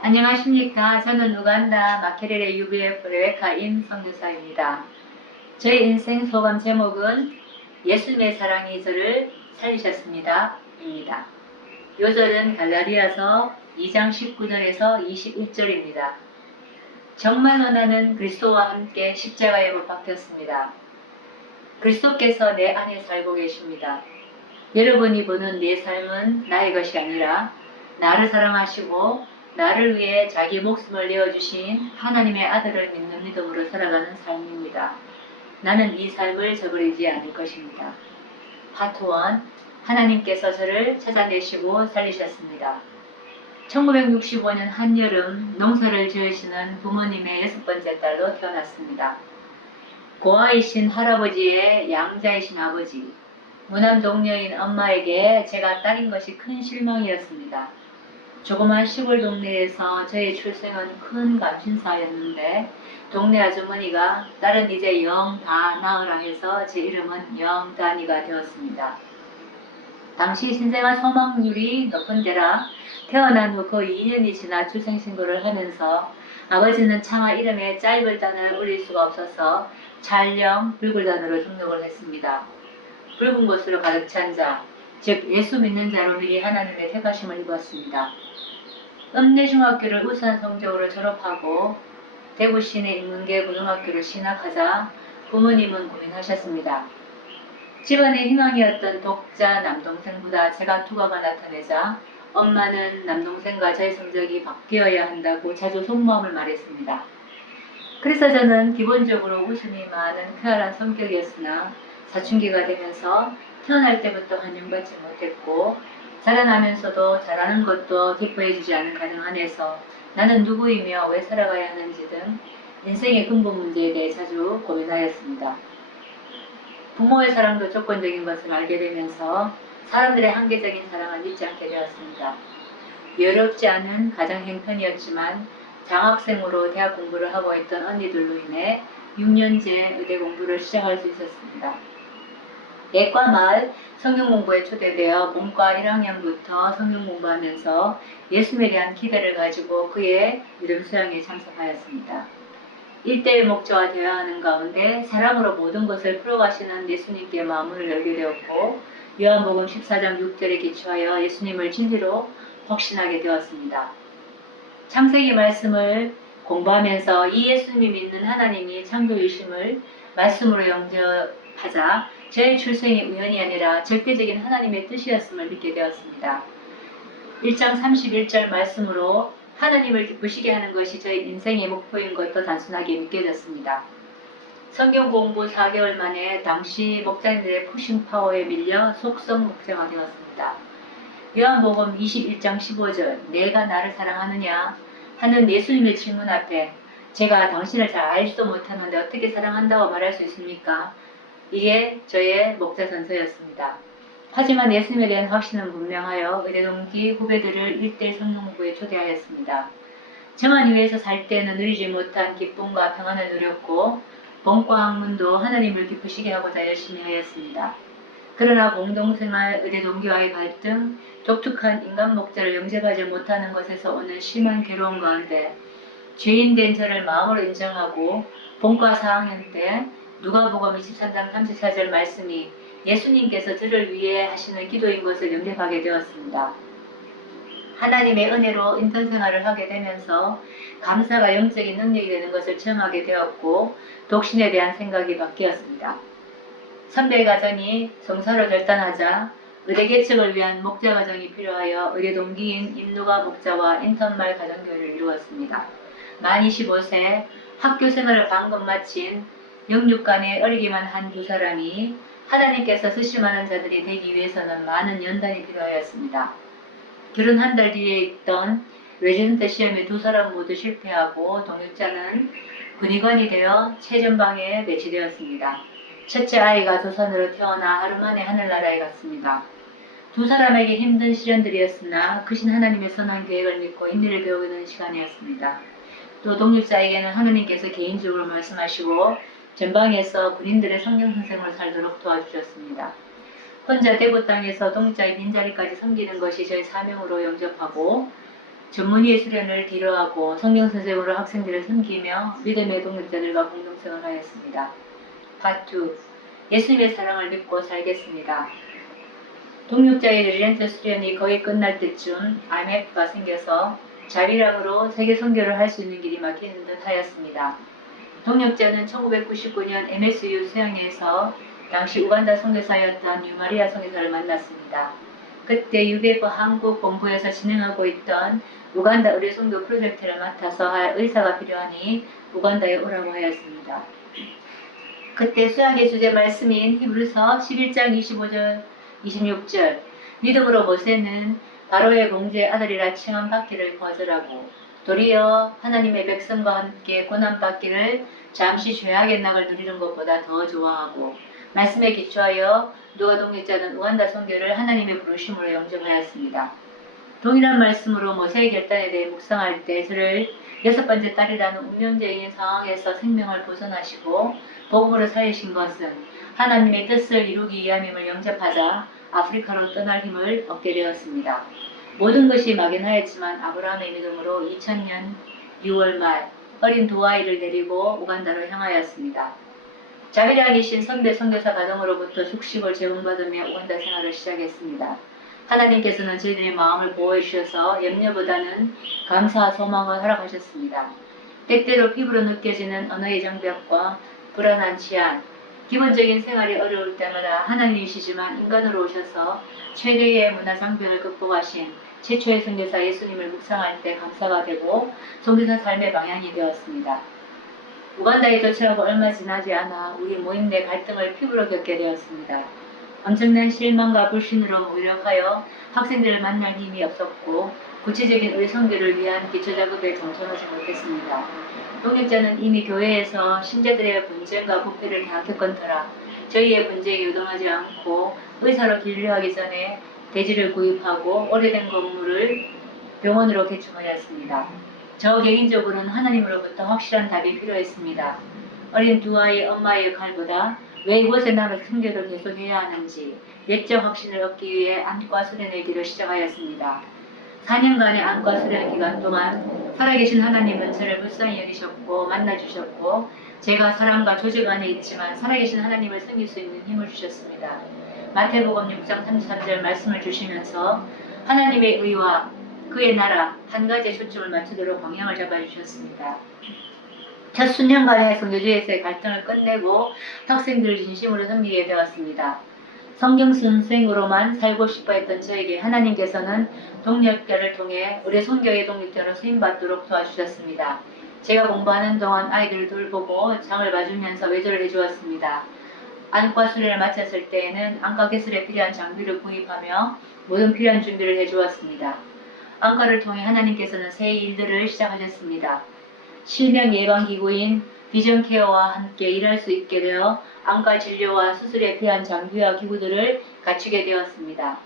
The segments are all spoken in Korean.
안녕하십니까. 저는 우간다 마케렐의 UBF 레베카 임 선교사입니다. 저의 인생 소감 제목은 예수님의 사랑이 저를 살리셨습니다. 입니다. 요절은 갈라디아서 2장 19절에서 21절입니다. 정말로 나는 그리스도와 함께 십자가에 못 박혔습니다. 그리스도께서 내 안에 살고 계십니다. 여러분이 보는 내 삶은 나의 것이 아니라 나를 사랑하시고 나를 위해 자기 목숨을 내어주신 하나님의 아들을 믿는 믿음으로 살아가는 삶입니다. 나는 이 삶을 저버리지 않을 것입니다. 파트 1. 하나님께서 저를 찾아내시고 살리셨습니다. 1965년 한여름 농사를 지으시는 부모님의 6번째 딸로 태어났습니다. 고아이신 할아버지의 양자이신 아버지, 무남 동료인 엄마에게 제가 딸인 것이 큰 실망이었습니다. 조그만 시골 동네에서 저의 출생은 큰 감신사였는데 동네 아주머니가 딸은 이제 영 다 낳으라 해서 제 이름은 영단이가 되었습니다. 당시 신생아 소망률이 높은 데라 태어난 후 거의 2년이 지나 출생신고를 하면서 아버지는 차마 이름에 짧을 단을 올릴 수가 없어서 찰령 붉을단으로 등록을 했습니다. 붉은 것으로 가득 찬 자, 즉 예수 믿는 자로 미리 하나님의 택하심을 입었습니다. 읍내중학교를 우수한 성적으로 졸업하고 대구 시내 인문계 고등학교를 진학하자 부모님은 고민하셨습니다. 집안의 희망이었던 독자 남동생보다 제가 두각가 나타내자 엄마는 남동생과 저의 성적이 바뀌어야 한다고 자주 속마음을 말했습니다. 그래서 저는 기본적으로 웃음이 많은 쾌활한 성격이었으나 사춘기가 되면서 태어날 때부터 환영받지 못했고 자라나면서도 잘하는 것도 기뻐해주지 않은 가정 안에서 나는 누구이며 왜 살아가야 하는지 등 인생의 근본 문제에 대해 자주 고민하였습니다. 부모의 사랑도 조건적인 것을 알게 되면서 사람들의 한계적인 사랑을 믿지 않게 되었습니다. 여롭지 않은 가정 형편이었지만 장학생으로 대학 공부를 하고 있던 언니들로 인해 6년제 의대 공부를 시작할 수 있었습니다. 예과 말 성경 공부에 초대되어 본과 1학년부터 성경 공부하면서 예수님에 대한 기대를 가지고 그의 믿음 수양에 참석하였습니다. 1대1 목자와 대화하는 가운데 사랑으로 모든 것을 풀어가시는 예수님께 마음을 열게 되었고 요한복음 14장 6절에 기초하여 예수님을 진리로 확신하게 되었습니다. 창세기 말씀을 공부하면서 이 예수님이 믿는 하나님이 창조주심을 말씀으로 영접하자 저의 출생이 우연이 아니라 절대적인 하나님의 뜻이었음을 믿게 되었습니다. 1장 31절 말씀으로 하나님을 기쁘시게 하는 것이 저의 인생의 목표인 것도 단순하게 믿겨졌습니다. 성경 공부 4개월 만에 당시 목자님들의 푸싱 파워에 밀려 속성 목자가 되었습니다. 요한복음 21장 15절 내가 나를 사랑하느냐 하는 예수님의 질문 앞에 제가 당신을 잘 알지도 못하는데 어떻게 사랑한다고 말할 수 있습니까? 이게 저의 목자선서였습니다. 하지만 예수님에 대한 확신은 분명하여 의대 동기 후배들을 1대1 성경 공부에 초대하였습니다. 저만 위해서 살 때는 누리지 못한 기쁨과 평안을 누렸고 본과 학문도 하나님을 기쁘시게 하고자 열심히 하였습니다. 그러나 공동생활, 의대 동기와의 갈등, 독특한 인간 목자를 영접하지 못하는 것에서 오는 심한 괴로움 가운데 죄인된 저를 마음으로 인정하고 본과 4학년 때 누가복음 23장 34절 말씀이 예수님께서 저를 위해 하시는 기도인 것을 영접하게 되었습니다. 하나님의 은혜로 인턴 생활을 하게 되면서 감사가 영적인 능력이 되는 것을 체험하게 되었고 독신에 대한 생각이 바뀌었습니다. 선배 가정이 성사로 결단하자 의대 개척을 위한 목자 가정이 필요하여 의대 동기인 임누가 목자와 인턴말 가정교회를 이루었습니다. 만 25세 학교 생활을 방금 마친 영육간에 어리기만 한 두 사람이 하나님께서 쓰실 만한 자들이 되기 위해서는 많은 연단이 필요하였습니다. 결혼 한 달 뒤에 있던 레지던트 시험에 두 사람 모두 실패하고 동역자는 군의관이 되어 최전방에 배치되었습니다. 첫째 아이가 조선으로 태어나 하루 만에 하늘나라에 갔습니다. 두 사람에게 힘든 시련들이었으나 크신 하나님의 선한 계획을 믿고 인내를 배우는 시간이었습니다. 또 동역자에게는 하나님께서 개인적으로 말씀하시고 전방에서 군인들의 성경 선생을 살도록 도와주셨습니다. 혼자 대구 땅에서 동자의 빈자리까지 섬기는 것이 저의 사명으로 영접하고 전문의의 수련을 뒤로하고 성경 선생으로 학생들을 섬기며 믿음의 동역자들과 공동생을 하였습니다. 파트 2. 예수님의 사랑을 믿고 살겠습니다. 동역자의 릴랜트 수련이 거의 끝날 때쯤 IMF가 생겨서 자비랑으로 세계 선교를 할 수 있는 길이 막히는 듯 하였습니다. 동역자는 1999년 MSU 수양회에서 당시 우간다 선교사였던 유마리아 선교사를 만났습니다. 그때 UBF 한국 본부에서 진행하고 있던 우간다 의료 선교 프로젝트를 맡아서 할 의사가 필요하니 우간다에 오라고 하였습니다. 그때 수양의 주제 말씀인 히브리서 11장 25절 26절 믿음으로 모세는 바로의 공주의 아들이라 칭함받기를 거절하고 도리어 하나님의 백성과 함께 고난받기를 잠시 죄악의 낙을 누리는 것보다 더 좋아하고 말씀에 기초하여 누가 동역자는 우간다 선교를 하나님의 부르심으로 영접하였습니다. 동일한 말씀으로 모세의 결단에 대해 묵상할 때 저를 6번째 딸이라는 운명적인 상황에서 생명을 보존하시고 복음으로 살리신 것은 하나님의 뜻을 이루기 위함임을 영접하자 아프리카로 떠날 힘을 얻게 되었습니다. 모든 것이 막연하였지만 아브라함의 믿음으로 2000년 6월 말 어린 두 아이를 데리고 우간다로 향하였습니다. 자비량이신 선배 선교사 가정으로부터 숙식을 제공받으며 우간다 생활을 시작했습니다. 하나님께서는 저희들의 마음을 보호해 주셔서 염려보다는 감사와 소망을 허락하셨습니다. 때때로 피부로 느껴지는 언어의 장벽과 불안한 치안, 기본적인 생활이 어려울 때마다 하나님이시지만 인간으로 오셔서 최대의 문화 장벽을 극복하신 최초의 선교사 예수님을 묵상할 때 감사가 되고 선교사 삶의 방향이 되었습니다. 우간다에 도착하고 얼마 지나지 않아 우리 모임 내 갈등을 피부로 겪게 되었습니다. 엄청난 실망과 불신으로 무력하여 학생들을 만날 힘이 없었고 구체적인 우리 선교를 위한 기초작업에 동참하지 못했습니다. 동역자는 이미 교회에서 신자들의 분쟁과 부패를 다 겪은 터라 저희의 분쟁에 유동하지 않고 의사로 진료하기 전에 대지를 구입하고 오래된 건물을 병원으로 개축하였습니다. 저 개인적으로는 하나님으로부터 확실한 답이 필요했습니다. 어린 두 아이의 엄마의 역할보다 왜 이곳에 남아 선교를 계속해야 하는지 예적 확신을 얻기 위해 안과 수련의 길을 시작하였습니다. 4년간의 안과 수련 기간 동안 살아계신 하나님은 저를 불쌍히 여기셨고 만나주셨고 제가 사람과 조직 안에 있지만 살아계신 하나님을 섬길 수 있는 힘을 주셨습니다. 마태복음 6장 33절 말씀을 주시면서 하나님의 의와 그의 나라 한 가지에 초점을 맞추도록 방향을 잡아주셨습니다. 첫 수년간의 선교지에서의 갈등을 끝내고 학생들을 진심으로 섬기게 되었습니다. 성경 선생으로만 살고 싶어 했던 저에게 하나님께서는 동역자를 통해 우리 선교의 동역자로 쓰임받도록 도와주셨습니다. 제가 공부하는 동안 아이들을 돌보고 장을 봐주면서 외조를 해주었습니다. 안과 수련을 마쳤을 때에는 안과 개술에 필요한 장비를 구입하며 모든 필요한 준비를 해주었습니다. 안과를 통해 하나님께서는 새 일들을 시작하셨습니다. 실명 예방기구인 비전케어와 함께 일할 수 있게 되어 안과 진료와 수술에 필요한 장비와 기구들을 갖추게 되었습니다.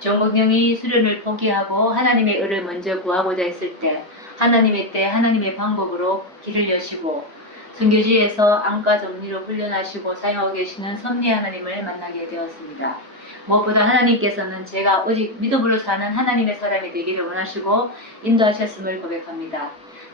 정국영이 수련을 포기하고 하나님의 의를 먼저 구하고자 했을 때 하나님의 때 하나님의 방법으로 길을 여시고 선교지에서 안과 전문의로 훈련하시고 사용하고 계시는 섭리 하나님을 만나게 되었습니다. 무엇보다 하나님께서는 제가 오직 믿음으로 사는 하나님의 사람이 되기를 원하시고 인도하셨음을 고백합니다.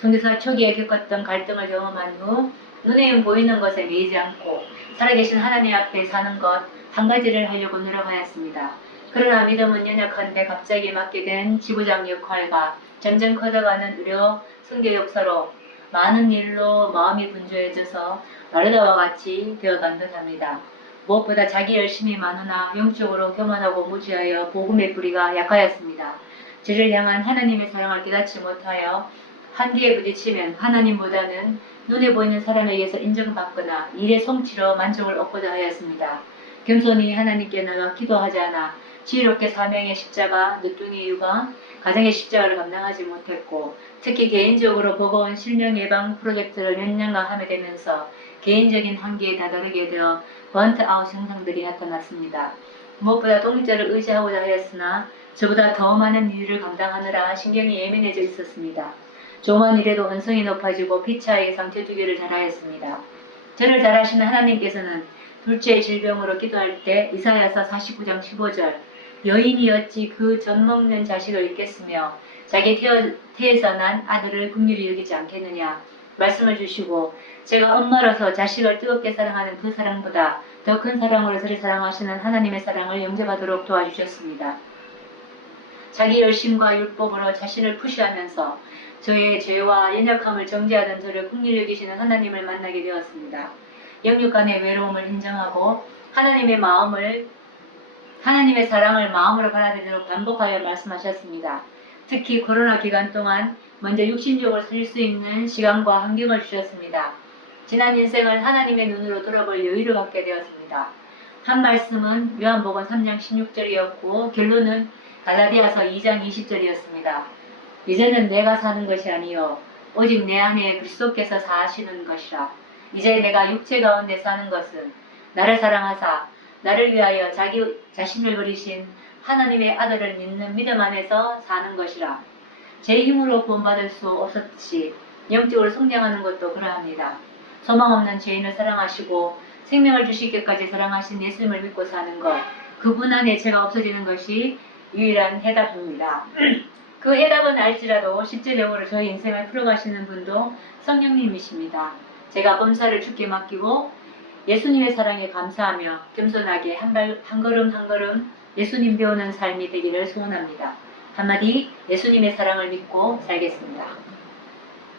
선교사 초기에 겪었던 갈등을 경험한 후 눈에 보이는 것에 매이지 않고 살아계신 하나님 앞에 사는 것 한 가지를 하려고 노력하였습니다. 그러나 믿음은 연약한데 갑자기 맡게 된 지부장 역할과 점점 커져가는 의료 선교 역사로 많은 일로 마음이 분주해져서 마르다와 같이 되어간 듯합니다. 무엇보다 자기 열심이 많으나 영적으로 교만하고 무지하여 복음의 뿌리가 약하였습니다. 저를 향한 하나님의 사랑을 깨닫지 못하여 한계에 부딪히면 하나님보다는 눈에 보이는 사람에게서 인정받거나 일의 성취로 만족을 얻고자 하였습니다. 겸손히 하나님께 나가 기도하지 않아 지혜롭게 사명의 십자가, 늦둥이 육아, 가정의 십자가를 감당하지 못했고 특히 개인적으로 버거운 실명 예방 프로젝트를 몇 년간 하게 되면서 개인적인 한계에 다다르게 되어 번트아웃 증상들이 나타났습니다. 무엇보다 동역자를 의지하고자 하였으나 저보다 더 많은 일을 감당하느라 신경이 예민해져 있었습니다. 조만 일에도 언성이 높아지고 피차에게 상처 주기를 잘하였습니다. 저를 잘하시는 하나님께서는 둘째의 질병으로 기도할 때 이사야서 49장 15절 여인이 어찌 그 젖 먹는 자식을 잊겠으며 자기 태에서 난 아들을 긍휼히 여기지 않겠느냐 말씀을 주시고, 제가 엄마로서 자식을 뜨겁게 사랑하는 그 사랑보다 더 큰 사랑으로 저를 사랑하시는 하나님의 사랑을 영접하도록 도와주셨습니다. 자기 열심과 율법으로 자신을 푸시하면서 저의 죄와 연약함을 정죄하던 저를 긍휼히 여기시는 하나님을 만나게 되었습니다. 영육간의 외로움을 인정하고 하나님의 사랑을 마음으로 받아들이도록 반복하여 말씀하셨습니다. 특히 코로나 기간 동안 먼저 육신적으로 살 수 있는 시간과 환경을 주셨습니다. 지난 인생을 하나님의 눈으로 돌아볼 여유를 갖게 되었습니다. 한 말씀은 요한복음 3장 16절이었고 결론은 갈라디아서 2장 20절이었습니다. 이제는 내가 사는 것이 아니요 오직 내 안에 그리스도께서 사시는 것이라. 이제 내가 육체 가운데 사는 것은 나를 사랑하사 나를 위하여 자기 자신을 버리신 하나님의 아들을 믿는 믿음 안에서 사는 것이라. 제 힘으로 구원받을 수 없었듯이 영적으로 성장하는 것도 그러합니다. 소망 없는 죄인을 사랑하시고 생명을 주시기까지 사랑하신 예수님을 믿고 사는 것, 그분 안에 죄가 없어지는 것이 유일한 해답입니다. 그 해답은 알지라도 실제적으로 저희 인생을 풀어가시는 분도 성령님이십니다. 제가 범사를 주께 맡기고 예수님의 사랑에 감사하며 겸손하게 한 걸음 한 걸음 예수님 배우는 삶이 되기를 소원합니다. 한마디 예수님의 사랑을 믿고 살겠습니다.